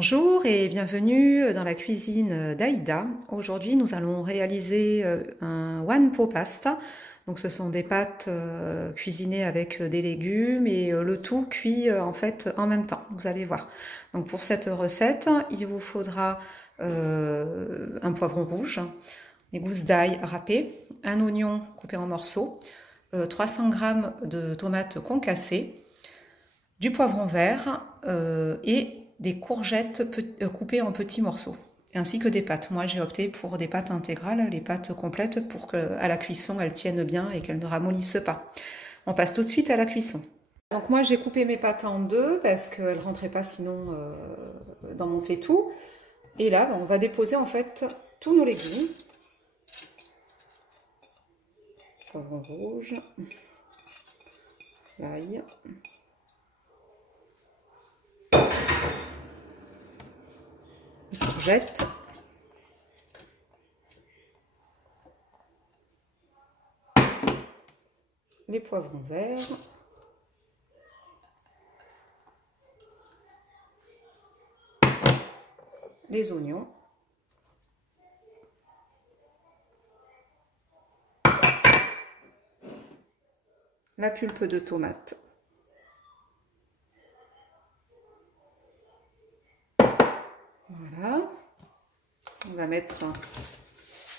Bonjour et bienvenue dans la cuisine d'Aïda. Aujourd'hui, nous allons réaliser un one pot pasta. Donc, ce sont des pâtes cuisinées avec des légumes et le tout cuit en fait en même temps. Vous allez voir. Donc, pour cette recette, il vous faudra un poivron rouge, des gousses d'ail râpées, un oignon coupé en morceaux, 300 g de tomates concassées, du poivron vert et des courgettes coupées en petits morceaux, ainsi que des pâtes. Moi, j'ai opté pour des pâtes intégrales, les pâtes complètes, pour qu'à la cuisson, elles tiennent bien et qu'elles ne ramollissent pas. On passe tout de suite à la cuisson. Donc moi, j'ai coupé mes pâtes en deux parce qu'elles ne rentraient pas sinon dans mon faitout. Et là, on va déposer en fait tous nos légumes. Poivron rouge, l'ail, courgettes, les poivrons verts, les oignons, la pulpe de tomate, voilà. On va mettre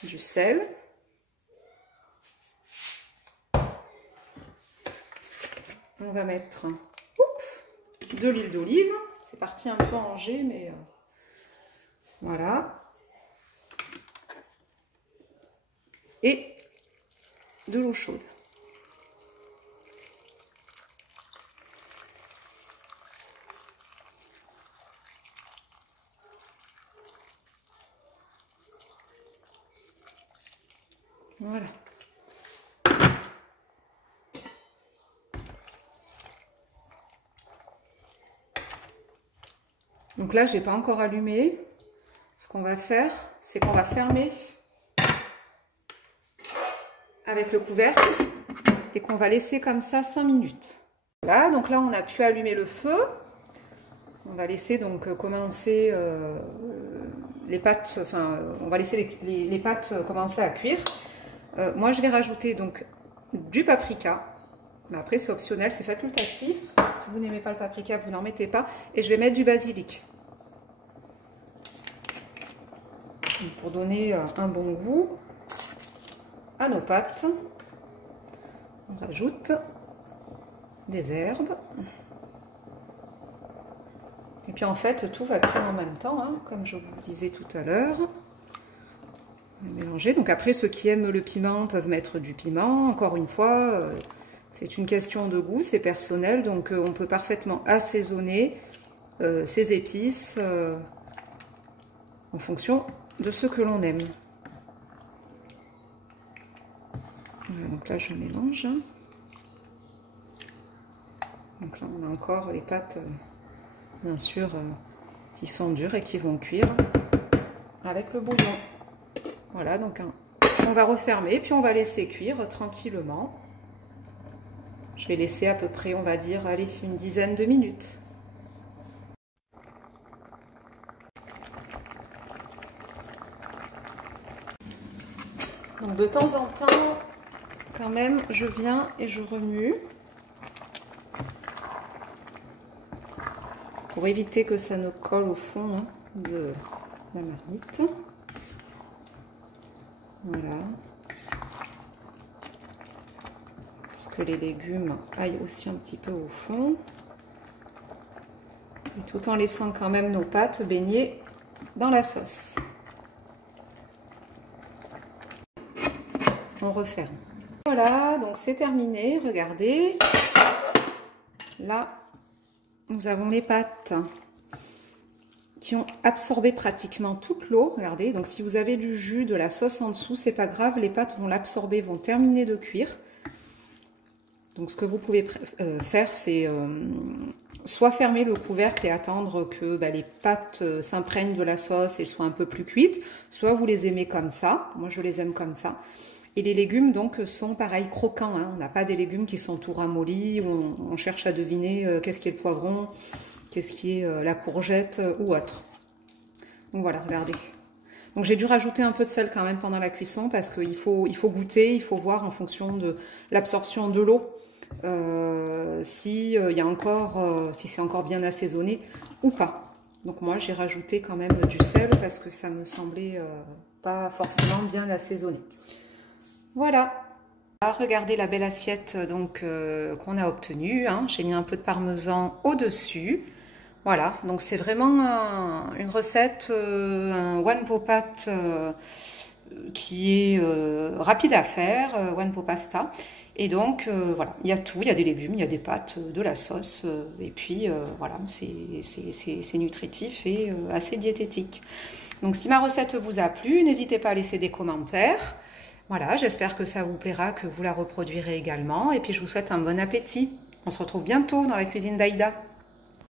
du sel, on va mettre de l'huile d'olive. C'est parti un peu en G, mais voilà, et de l'eau chaude. Voilà. Donc là, j'ai pas encore allumé. Ce qu'on va faire, c'est qu'on va fermer avec le couvercle et qu'on va laisser comme ça 5 minutes. Voilà, donc là, on a pu allumer le feu. On va laisser donc commencer les pâtes, enfin, on va laisser les pâtes commencer à cuire. Moi, je vais rajouter donc du paprika. Mais après, c'est optionnel, c'est facultatif. Si vous n'aimez pas le paprika, vous n'en mettez pas. Et je vais mettre du basilic. Pour donner un bon goût à nos pâtes, on rajoute des herbes. Et puis en fait, tout va cuire en même temps, hein, comme je vous le disais tout à l'heure. Mélanger. Donc après, ceux qui aiment le piment peuvent mettre du piment. Encore une fois, c'est une question de goût, c'est personnel. Donc on peut parfaitement assaisonner ces épices en fonction de ce que l'on aime. Voilà, donc là, je mélange. Donc là, on a encore les pâtes, bien sûr, qui sont dures et qui vont cuire avec le bouillon. Voilà, donc on va refermer, puis on va laisser cuire tranquillement. Je vais laisser à peu près, on va dire, allez, une dizaine de minutes. Donc de temps en temps, quand même, je viens et je remue pour éviter que ça ne colle au fond, hein, de la marmite. Voilà. Pour que les légumes aillent aussi un petit peu au fond. Et tout en laissant quand même nos pâtes baigner dans la sauce. On referme. Voilà, donc c'est terminé. Regardez. Là, nous avons les pâtes qui ont absorbé pratiquement toute l'eau. Regardez, donc si vous avez du jus, de la sauce en dessous, c'est pas grave, les pâtes vont l'absorber, vont terminer de cuire. Donc ce que vous pouvez faire, c'est soit fermer le couvercle et attendre que les pâtes s'imprègnent de la sauce et soient un peu plus cuites, soit vous les aimez comme ça. Moi, je les aime comme ça. Et les légumes, donc, sont pareil, croquants. Hein. On n'a pas des légumes qui sont tout ramollis, où on cherche à deviner qu'est-ce qui est le poivron, qu'est-ce qui est la courgette ou autre. Donc voilà, regardez. Donc j'ai dû rajouter un peu de sel quand même pendant la cuisson parce qu'il faut goûter, il faut voir en fonction de l'absorption de l'eau si c'est encore bien assaisonné ou pas. Donc moi j'ai rajouté quand même du sel parce que ça me semblait pas forcément bien assaisonné. Voilà. Regardez la belle assiette donc qu'on a obtenue. Hein. J'ai mis un peu de parmesan au-dessus. Voilà, donc c'est vraiment une recette, un one pot pat qui est rapide à faire, one pot pasta. Et donc voilà, il y a tout, il y a des légumes, il y a des pâtes, de la sauce, et puis voilà, c'est nutritif et assez diététique. Donc si ma recette vous a plu, n'hésitez pas à laisser des commentaires. Voilà, j'espère que ça vous plaira, que vous la reproduirez également. Et puis je vous souhaite un bon appétit. On se retrouve bientôt dans la cuisine d'Aïda.